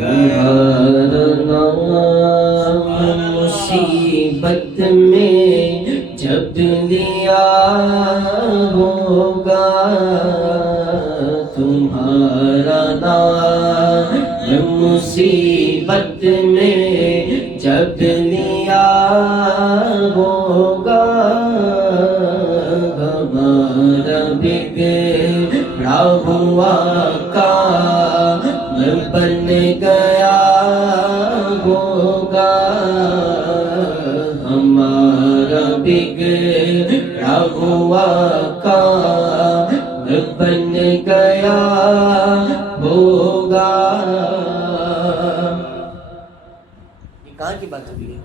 تمہارا نام مصیبت میں جب لیا ہوگا، تمہارا نام مصیبت میں جب لیا ہوگا، ہمارا بگڑا ہوا کام بن گیا ہوگا، ہمارا بگڑا ہوا کام بن گیا ہوگا۔ یہ کہاں کی بات ہوئی ہے؟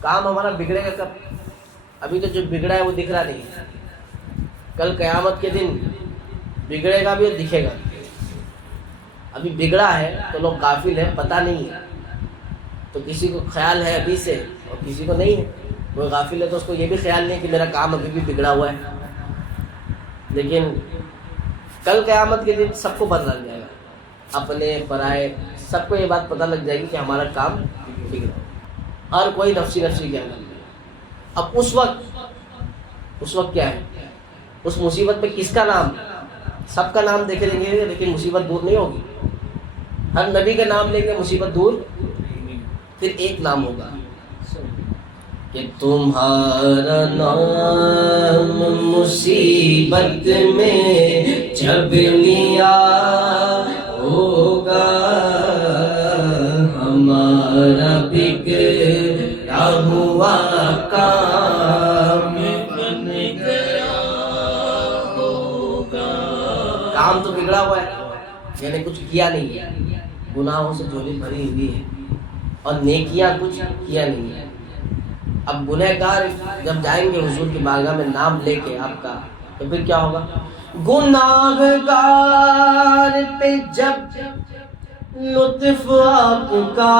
کام ہمارا بگڑے گا کب؟ ابھی تو جو بگڑا ہے وہ دکھ رہا نہیں ہے، کل قیامت کے دن بگڑے گا بھی اور دکھے گا۔ ابھی بگڑا ہے تو لوگ غافل ہیں، پتہ نہیں ہے، تو کسی کو خیال ہے ابھی سے اور کسی کو نہیں ہے۔ کوئی غافل ہے تو اس کو یہ بھی خیال نہیں کہ میرا کام ابھی بھی بگڑا ہوا ہے، لیکن کل قیامت کے دن سب کو پتہ لگ جائے گا، اپنے پرائے سب کو یہ بات پتہ لگ جائے گی کہ ہمارا کام بگڑا، ہر کوئی نفسی نفسی کیا کرتا ہے۔ اب اس وقت کیا ہے؟ اس مصیبت پہ کس کا نام؟ سب کا نام دیکھے دیں گے لیکن مصیبت دور نہیں ہوگی۔ ہر نبی کا نام لیں گے مصیبت دور، پھر ایک نام ہوگا کہ تمہارا نام مصیبت میں جب لیا ہوگا، ہمارا بگڑا ہوا کام بن گیا ہوگا۔ کام تو بگڑا ہوا ہے، یعنی کچھ کیا نہیں ہے، گناہوں سے جھولی بھری ہوئی ہے اور نیکیاں کچھ کیا نہیں ہے۔ اب گنہگار جب جائیں گے حضور کی بارگاہ میں نام لے کے آپ کا، تو پھر کیا ہوگا؟ گنہگار پہ جب لطف آپ کا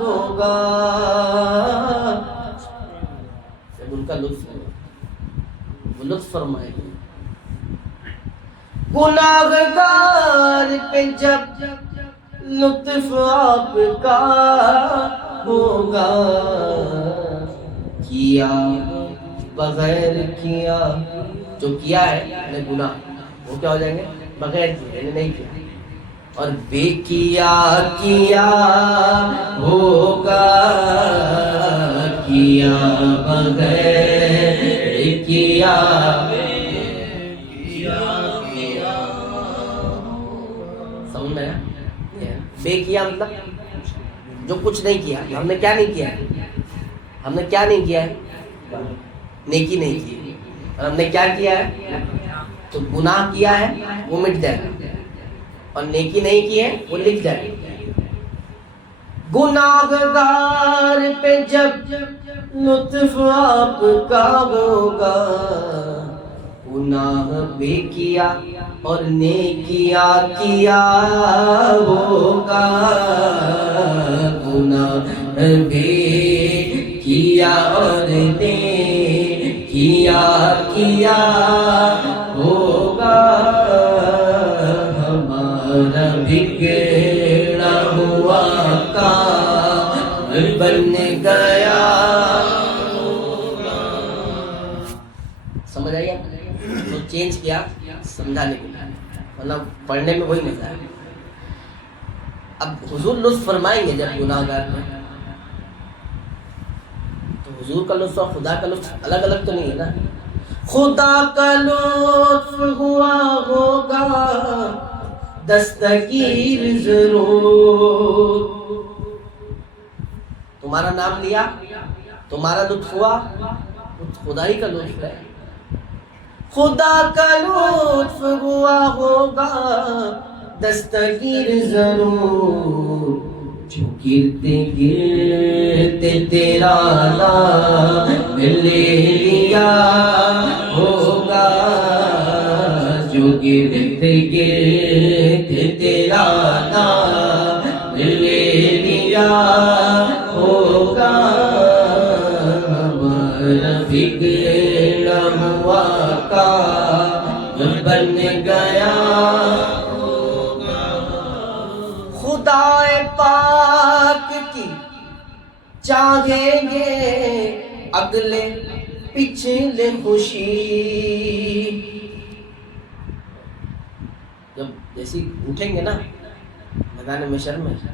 ہوگا، جب ان کا لطف ہوگا وہ لطف فرمائے گا۔ گنہگار پہ جب لطف آپ کا ہوگا، کیا بغیر کیا، جو کیا ہے یعنی گناہ، وہ کیا ہو جائیں گے؟ بغیر کیا یعنی نہیں کیا، اور بے کیا ہوگا، کیا بغیر کیا سمجھ میں آیا؟ بے کیا مطلب جو کچھ نہیں کیا۔ ہم نے کیا نہیں کیا ہے؟ ہم نے کیا نہیں کیا ہے؟ نیکی نہیں کی، اور ہم نے کیا کیا ہے؟ تو گناہ کیا ہے وہ مٹ جائے گا، اور نیکی نہیں کی ہے وہ لکھ جائے گا۔ گناہگار پہ جب لطف آپ کا ہوگا، گناہ بھی کیا اور نیکیاں کیا ہوگا، گناہ بھی کیا اور نیکیاں کیا ہوگا، ہمارا بگڑا ہوا کام بن گیا ہوگا۔ سمجھ آئی آپ؟ تو چینج کیا سمجھانے کے لیے، ورنہ پڑھنے میں وہی مزہ ہے۔ اب حضور لطف فرمائیں گے جب گناہ گار میں، تو حضور کا لطف اور خدا کا لطف الگ الگ تو نہیں ہے نا۔ خدا کا لطف ہوا ہوگا دستگیر ضرور، تمہارا نام لیا، تمہارا لطف ہوا، خدا ہی کا لطف ہے۔ خدا کا لطف ہوا ہوگا دستگیر ضرور، جو گرتے گرتے تیرا نام لے لیا ہوگا، جو گرتے گرتے تیرا نام لے لیا ہوگا، ہمارا بگڑا ہوا کام بن گیا ہوگا۔ خدا پاک کی چاہیں گے اگلے پچھلے خوشی. جب جیسی اٹھیں گے نا میدان محشر میں تو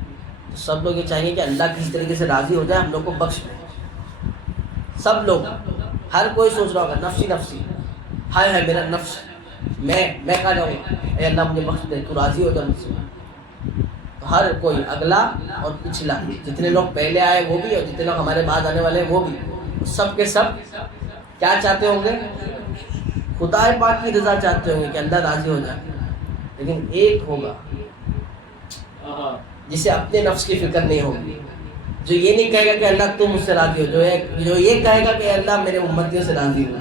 سب لوگ یہ چاہیں گے کہ اللہ کسی طریقے سے راضی ہو جائے, ہم لوگ کو بخش دے. سب لوگ, ہر کوئی سوچ رہا ہوگا نفسی نفسی, ہائے ہائے میرا نفس, میں کہاں جاؤں, اے اللہ مجھے بخش دے, تو راضی ہو جائے مجھ سے. تو ہر کوئی اگلا اور پچھلا, جتنے لوگ پہلے آئے وہ بھی اور جتنے لوگ ہمارے بعد آنے والے ہیں وہ بھی, سب کے سب کیا چاہتے ہوں گے؟ خدا پاک کی رضا چاہتے ہوں گے کہ اللہ راضی ہو جائے. لیکن ایک ہوگا جسے اپنے نفس کی فکر نہیں ہوگی, جو یہ نہیں کہے گا کہ اللہ تم مجھ سے راضی ہو, جو یہ کہے گا کہ اللہ میرے امتیوں سے راضی ہو.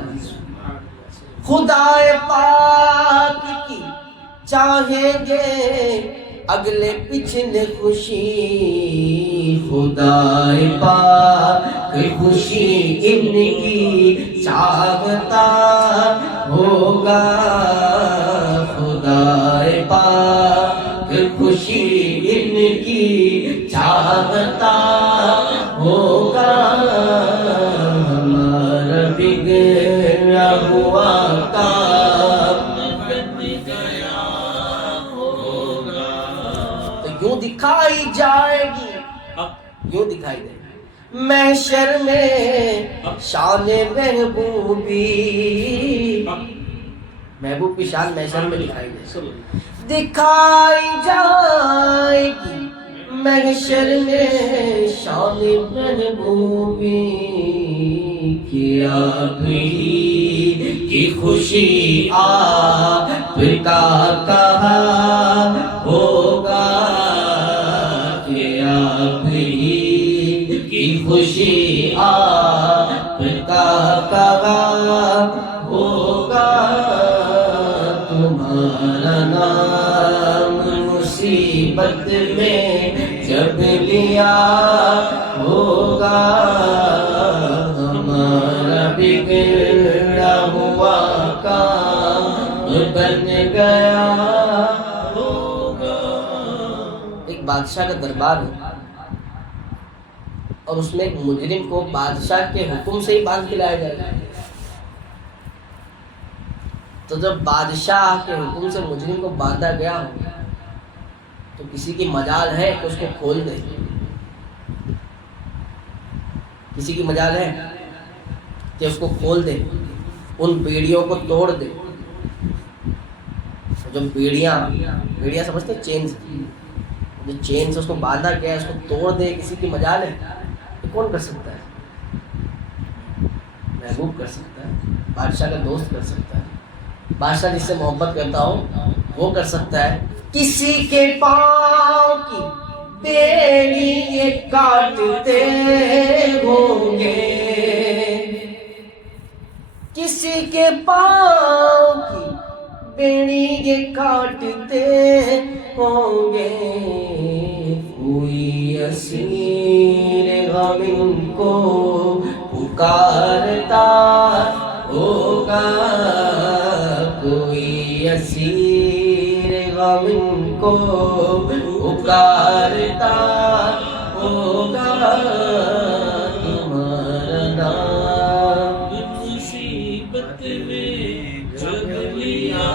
خدا پاک کی چاہیں گے اگلے پچھلے خوشی, خدا پاک خوشی ان کی چاہتا ہوگا, خدا پاک خوشی ان کی چاہتا ہوگا. ہمارا بگڑا ہوا کام بن گیا ہوگا. تو یوں دکھائی جائے گی, یوں دکھائی دے گی محشر میں شان محبوبی, محبوب کی شان محشر میں دکھائی دے, دکھائی جائے گی محشر میں شان محبوبی. کیا کی خوشی آپ کا کہا ہوگا, کیا کی خوشی آپ کا کہا ہوگا. تمہارا نام مصیبت میں جب لیا ہوگا, ہمارا بگڑا ہوا کام بن گیا ہوگا. ایک بادشاہ کا دربار ہے اور اس میں ایک مجرم کو بادشاہ کے حکم سے ہی باندھ کے لایا جائے گا. تو جب بادشاہ کے حکم سے مجرم کو باندھا گیا ہو تو کسی کی مجال ہے کہ اس کو کھول دے؟ کسی کی مجال ہے کہ اس کو کھول دے, ان بیڑیوں کو توڑ دے؟ جو بیڑیاں سمجھتے ہیں, چینز, جو چین سے اس کو باندھا گیا ہے اس کو توڑ دے, کسی کی مجال ہے؟ یہ کون کر سکتا ہے؟ محبوب کر سکتا ہے, بادشاہ کا دوست کر سکتا ہے, بادشاہ جس سے محبت کرتا ہو وہ کر سکتا ہے. کسی کے پاؤں کی بیڑی یہ کاٹتے ہوں گے, کسی کے پاؤں کی بیڑی یہ کاٹتے ہوں گے. کوئی اسیر غم ان کو پکارتا ہوگا, کوئی اسیر غم ان کو پکارتا ہوگا. تمہارا نام مصیبت میں جب لیا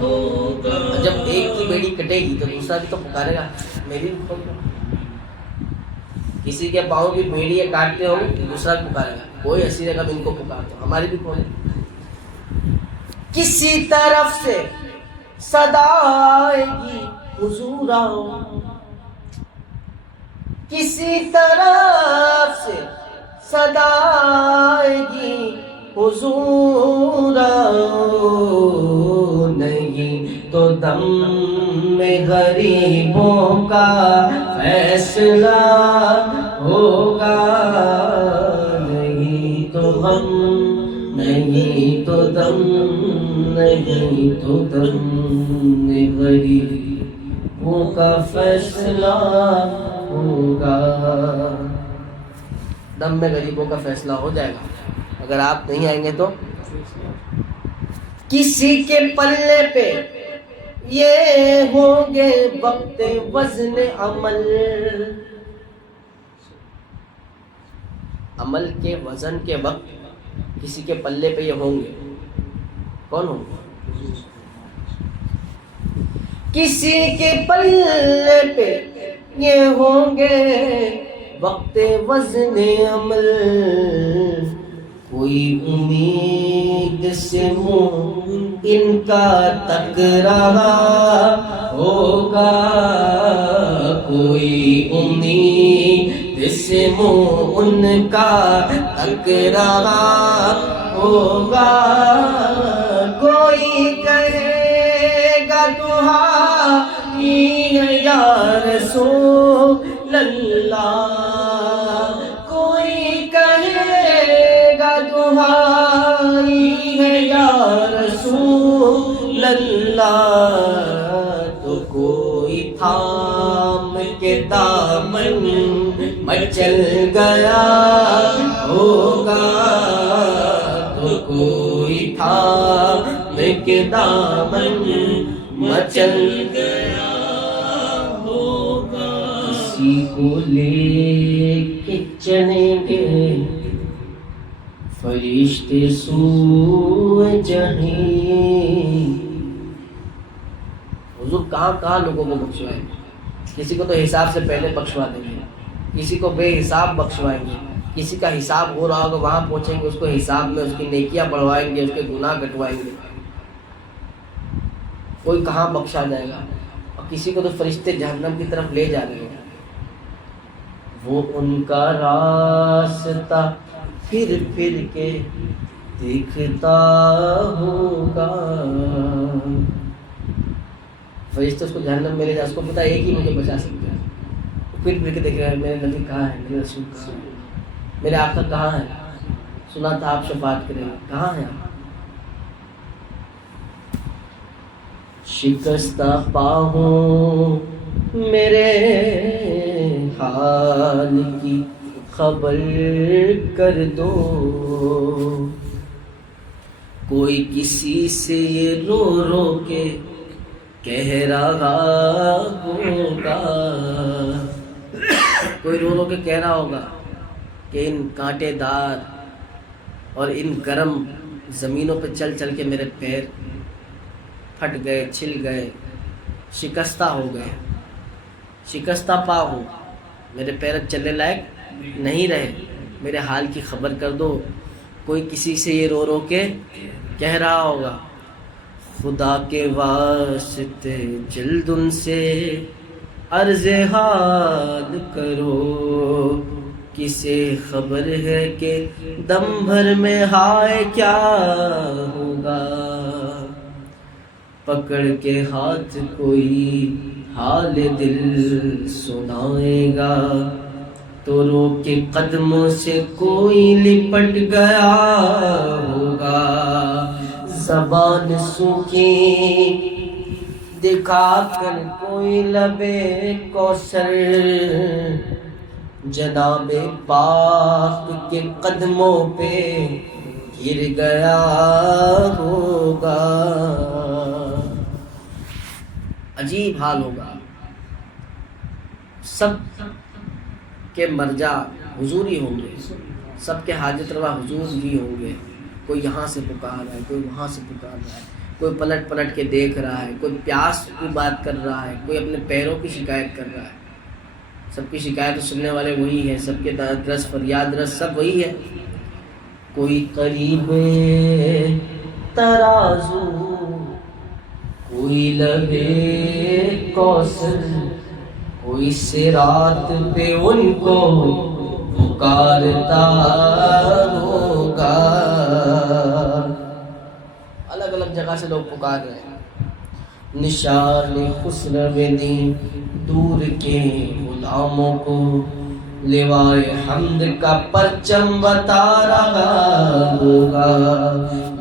ہوگا. جب ایک کی بیڑی کٹے گی تو دوسرا بھی تو پکارے گا, میری بھی کھول دو. کسی کے پاؤں کی بیڑی کاٹتے ہو دوسرا بھی پکارے گا, کوئی اسیر غم ان کو پکار دو, ہماری بھی کھولے. کسی طرف سے صدا آئے گی حضور آؤ, کسی طرف سے صدا آئے گی حضور آؤ. نہیں تو دم میں غریبوں کا فیصلہ ہوگا, نہیں تو غم, نہیں تو دم, نہیں تو دم غریبوں کا فیصلہ ہوگا. دم میں غریبوں کا فیصلہ ہو جائے گا اگر آپ نہیں آئیں گے تو. کسی کے پلے پہ یہ ہوں گے وقت وزن عمل، عمل کے وزن کے وقت کسی کے پلے پہ یہ ہوں گے. کون ہوں گے؟ کسی کے پلے پہ یہ ہوں گے وقت وزن عمل. کوئی امید سے منہ ان کا تک رہا ہوگا، کوئی امید سے منہ ان کا تک رہا ہوگا. کوئی کہے گا دعائی ہے یا رسول اللہ، کوئی کہے گا دعائی ہے یا رسول اللہ. تو کوئی تھام کے دامن مچل گیا ہوگا، تو کوئی تھام کے دامن مچل گیا ہوگا. کسی کو لے کے چلیں گے فرشتے سوئے جہنم. حضور کہاں کہاں لوگوں کو بخشوائیں گے. کسی کو تو حساب سے پہلے بخشوا دیں گے، کسی کو بے حساب بخشوائیں گے، کسی کا حساب ہو رہا ہوگا وہاں پہنچیں گے، اس کو حساب میں اس کی نیکیاں بڑھوائیں گے، اس کے گناہ گھٹوائیں گے. کوئی کہاں بخشا جائے گا. اور کسی کو تو فرشتے جہنم کی طرف لے جا رہے ہیں. وہ ان کا راستہ پھر پھر کے دیکھتا ہوگا. فرشتے اس کو جہنم میں لے جا، اس کو پتا ایک ہی مجھے بچا سکتا ہے. پھر پھر کے دیکھ رہا ہے میرے نبی کہاں ہے، میرے رسول کہاں ہے، میرے آقا کہاں ہے. سنا تھا آپ شفاعت کریں گے، کہاں ہے آپ. شکستہ پاؤں میرے حال کی خبر کر دو. کوئی کسی سے یہ رو رو کے کہہ رہا ہوگا، کوئی رو رو کے کہہ رہا ہوگا کہ ان کانٹے دار اور ان گرم زمینوں پہ چل چل کے میرے پیر پھٹ گئے، چھل گئے، شکستہ ہو گئے، شکستہ پا ہوں، میرے پیر چلنے لائق نہیں رہے، میرے حال کی خبر کر دو. کوئی کسی سے یہ رو رو کے کہہ رہا ہوگا. خدا کے واسطے جلد ان سے عرض حال کرو، کسے خبر ہے کہ دم بھر میں ہائے کیا ہوگا. پکڑ کے ہاتھ کوئی حال دل سنائے گا، تو رو کے قدموں سے کوئی لپٹ گیا ہوگا. زبان سوکھی دکھا کر کوئی لبے کوثر جناب پاک کے قدموں پہ گر گیا ہوگا. عجیب حال ہوگا. سب کے مرجع حضور ہی ہوں گے، سب کے حاجت روا حضور ہی ہوں گے. کوئی یہاں سے پکار رہا ہے، کوئی وہاں سے پکار رہا ہے، کوئی پلٹ پلٹ کے دیکھ رہا ہے، کوئی پیاس کی بات کر رہا ہے، کوئی اپنے پیروں کی شکایت کر رہا ہے. سب کی شکایت سننے والے وہی ہیں، سب کے رس فریاد رس سب وہی ہے. کوئی قریب ترازو، کوئی لبے کوثر، کوئی صراط پہ ان کو پکارتا ہوگا. الگ الگ جگہ سے لوگ پکار رہے ہیں. نشان خسرو دین دور کے غلاموں کو لوائے حمد کا پرچم بتا رہا ہوگا.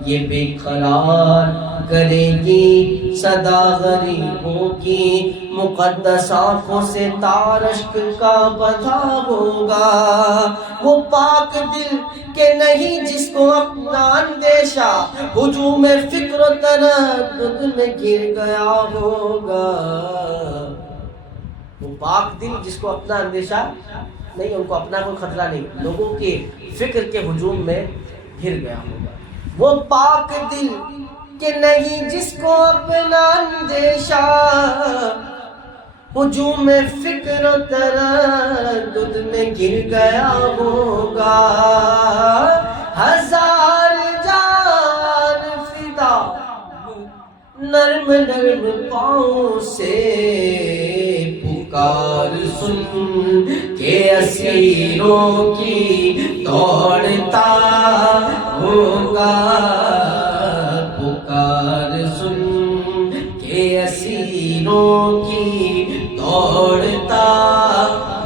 یہ بے قرار کرے گی صدا غریبوں کی، مقدس آنکھوں سے تار اشک کا بدھا ہوگا. وہ پاک دل کہ نہیں جس کو اپنا اندیشہ ہجوم فکر و تردد میں گر گیا ہوگا. وہ پاک دل جس کو اپنا اندیشہ نہیں، ان کو اپنا کوئی خطرہ نہیں، لوگوں کے فکر کے ہجوم میں گر گیا ہوگا. وہ پاک دل کہ نہیں جس کو اپنا اندیشہ ہجوم فکر و تردد میں گر گیا ہوگا. ہزار جان فدا نرم نرم پاؤں سے پکار سن کے اسیروں کی دوڑتا ہوگا. پکار سن کے اسیروں کی دوڑتا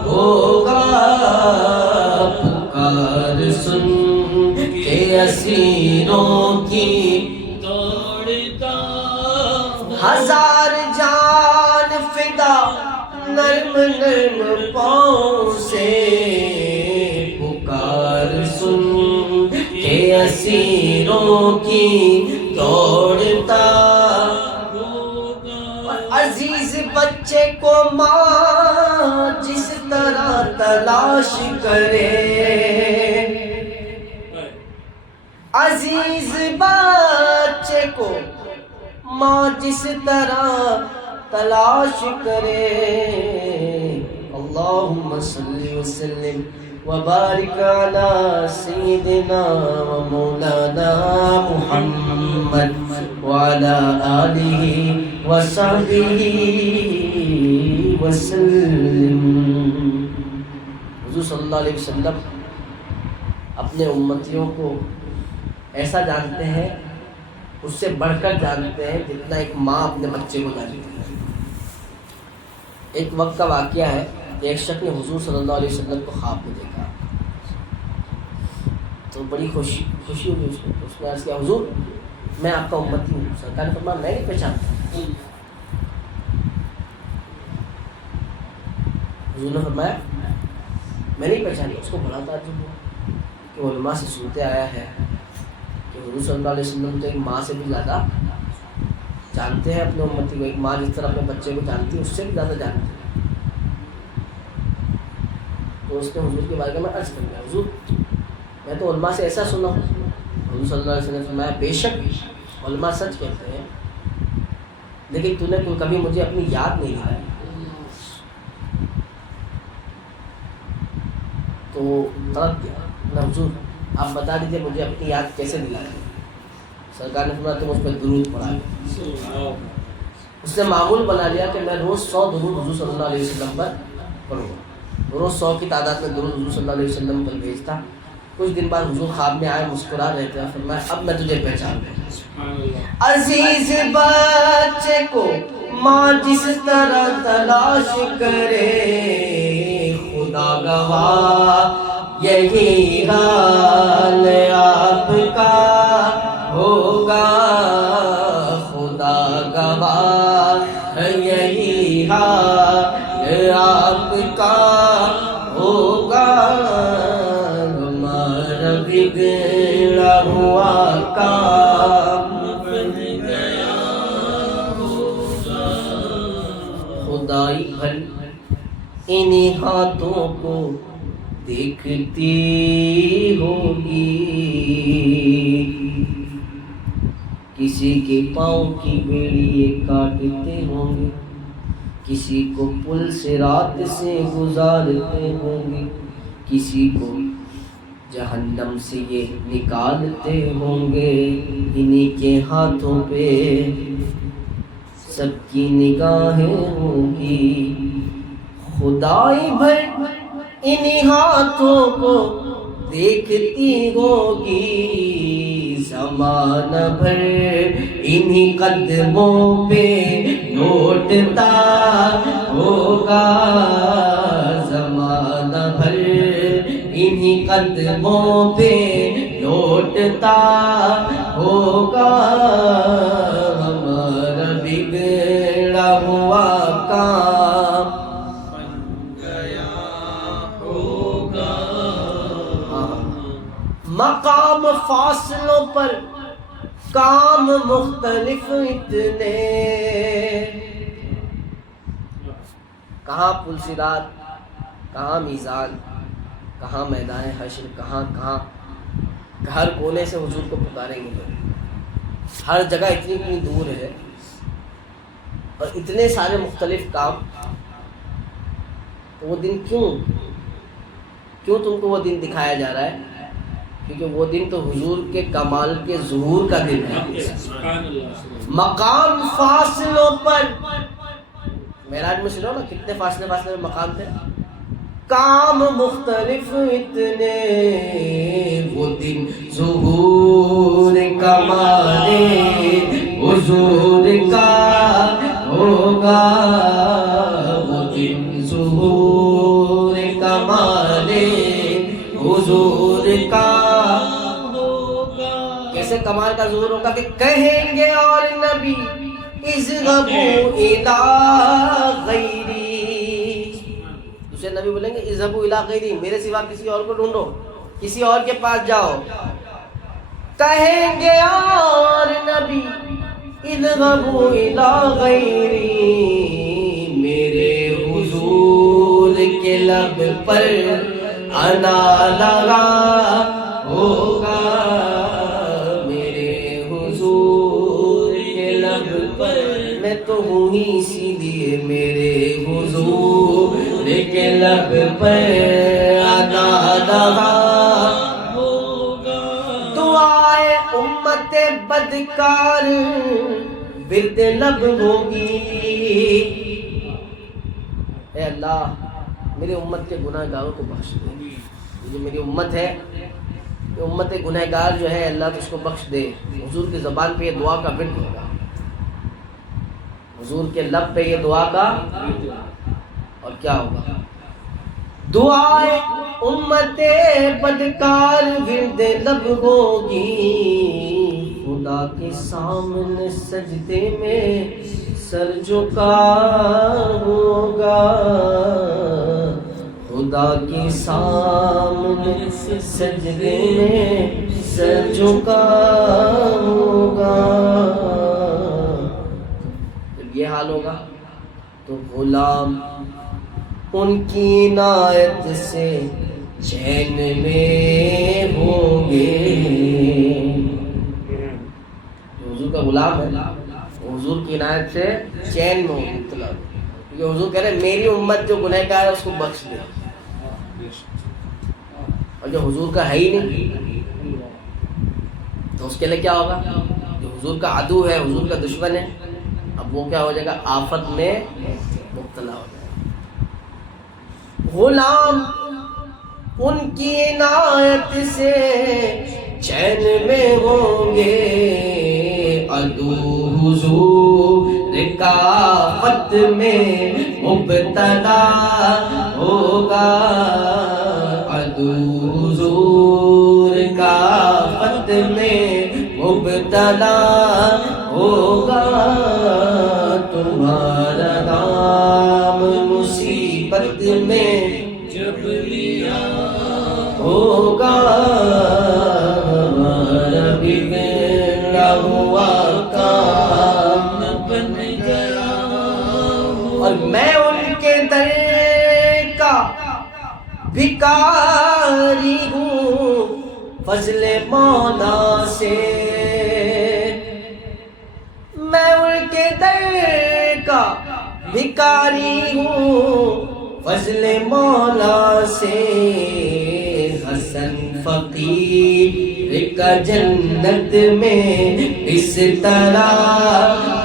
ہوگا. پکار سن کے اسیروں کی دوڑتا. ہزار جان فدا نرم نرم پاؤں سے پکار سن کے اسیروں کی دوڑتا. عزیز بچے کو ماں جس طرح تلاش کرے، عزیز بچے کو ماں جس طرح تلاش کرے. اللہم صلی وسلم وبارک علی سیدنا و مولانا محمد وعلی آلہ وصحبہ وسلم. حضور صلی اللہ علیہ وسلم اپنے امتیوں کو ایسا جانتے ہیں، اس سے بڑھ کر جانتے ہیں جتنا ایک ماں اپنے بچے کو جانتی ہے. ایک وقت کا واقعہ ہے کہ ایک شخص نے حضور صلی اللہ علیہ وسلم کو خواب میں دیکھا تو بڑی خوشی ہوئی اس کو. اس نے عرض کیا حضور میں آپ کا امتی ہوں. سرکار نے فرمایا میں نہیں پہچانتا. حضور نے فرمایا میں نہیں پہچانا. اس کو بڑا تعجب ہوا کہ وہ علماء سے سنتے آیا ہے کہ حضور صلی اللہ علیہ وسلم تو ایک ماں سے بھی زیادہ جانتے ہیں اپنے امتی کو. ایک ماں جس طرح اپنے بچے کو جانتی ہے اس سے بھی زیادہ جانتی ہے. تو اس نے حضور کے بارے میں عرض کر دیا حضور میں تو علماء سے ایسا سنا ہوں. حضور صلی اللہ علیہ وسلم نے فرمایا بے شک علماء سچ کہتے ہیں، لیکن تو نے کبھی مجھے اپنی یاد نہیں دلائی. تو طلب کیا حضور آپ بتا دیجیے مجھے اپنی یاد کیسے دلائیں. سرکار نے فرمایا تم اس پہ درود پڑھا. اس نے معمول بنا لیا کہ میں روز 100 درود حضور صلی اللہ علیہ وسلم پر پڑھوں گا. روز 100 کی تعداد میں درود حضور صلی اللہ علیہ وسلم پر بھیجتا. کچھ دن بعد حضور خواب میں آئے مسکرا رہے تھے. فرمایا اب میں تجھے پہچان گیا. عزیز بچے کو ماں جس طرح تلاش کرے، خدا گواہ یہی حال آپ کا ہوگا. خدا گواہ یہی حال آپ کا ہوگا. ہمارا بگڑا ہوا کام بن گیا ہوگا. خدائی بھل انہی ہاتھوں کو دیکھتی ہوگی، کسی کے پاؤں کی بیڑی کاٹتے ہوں گے، کسی کو پل سے رات سے گزارتے ہوں گے، کسی کو جہنم سے یہ نکالتے ہوں گے. انہی کے ہاتھوں پہ سب کی نگاہیں ہوں گی. خدائی بھر انہی ہاتھوں کو دیکھتی ہوگی، زمانہ بھر انہی قدموں پہ لوٹتا ہوگا. زمانہ بھر انہی قدموں پہ لوٹتا ہوگا. ہمارا بگڑا ہوا کام بن گیا ہوگا. مقام فاصلوں پر کام مختلف اتنے، کہاں پل صراط، کہاں میزان، کہاں میدان حشر، کہاں ہر کونے سے حضور کو پکاریں گے لوگ، ہر جگہ اتنی دور ہے اور اتنے سارے مختلف کام. تو وہ دن کیوں تم کو وہ دن دکھایا جا رہا ہے؟ کیونکہ وہ دن تو حضور کے کمال کے ظہور کا دن ہے. مقام فاصلوں پر، معراج میں سنو نا کتنے فاصلے میں مقام تھے، کام مختلف اتنے، وہ دن ظہور کمال حضور کا ہوگا، وہ دن ظہور کمال حضور کا ہوگا. کیسے کمال کا ظہور ہوگا کہ کہیں گے اور نبی اذهبوا الی غیری، دوسرے نبی بولیں گے اذهبوا الی غیری، میرے سوا کسی اور کو ڈھونڈو، کسی اور کے پاس جاؤ. کہیں گے اور نبی اذهبوا الی غیری، میرے حضور کے لب پر انا لگا ہوگا، میرے حضور کے لب پر، میں تو ہوں ہی اسی لیے میرے حضور کے لب پر انا لگا ہوگا. دعائے امت بدکار برد لب ہوگی، اے اللہ میری امت کے گناہ گاروں کو بخش دے. جو میری امت ہے، یہ امت گناہ گار جو ہے، اللہ تو اس کو بخش دے. حضور کی زبان پہ یہ دعا کا ورد ہوگا، حضور کے لب پہ یہ دعا کا، اور کیا ہوگا؟ دعائے امت بدکار ورد لب ہوگی، خدا کے سامنے سجدے میں سر جھکا ہوگا، خدا کے سامنے سجدے میں سر جھکا ہوگا. جب یہ حال ہوگا تو غلام ان کی عنایت سے چین میں ہوں گے. جو حضور کا غلام ہے وہ حضور کی عنایت سے چین میں ہوں گے. کیونکہ حضور کہہ رہے ہیں میری امت جو گنہ گار ہے اس کو بخش دے، اور جو حضور کا ہے ہی نہیں تو اس کے لیے کیا ہوگا؟ جو حضور کا عدو ہے، حضور کا دشمن ہے، اب وہ کیا ہو جائے گا؟ آفت میں مبتلا ہو جائے گا. غلام ان کی عنایت سے چین میں ہوں گے، عدو حضور کا آفت میں مبتلا ہوگا، عدو حضور کا آفت میں مبتلا ہوگا. تمہارا نام مصیبت میں جب لیا ہوگا، ہمارا بگڑا ہوا کام بن گیا. اور میں ان کے در کا بھکاری ہوں فضل مولا سے، میں ان کے در کا بھکاری ہوں فضل مولا سے. حسن فقیر کا جنت میں اس طرح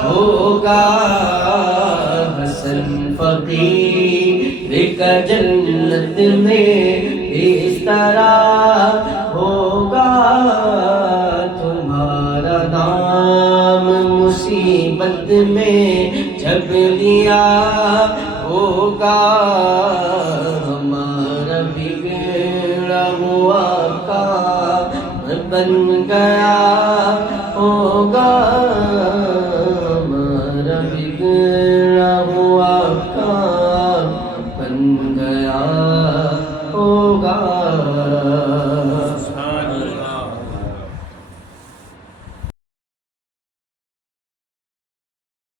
ہوگا، حسن فقیر کا جنت میں اس طرح ہوگا. تمہارا نام مصیبت میں جب لیا ہوگا، ہمارا بگڑا ہوا کام بن گیا ہوگا، ہمارا بگڑا ہوا کام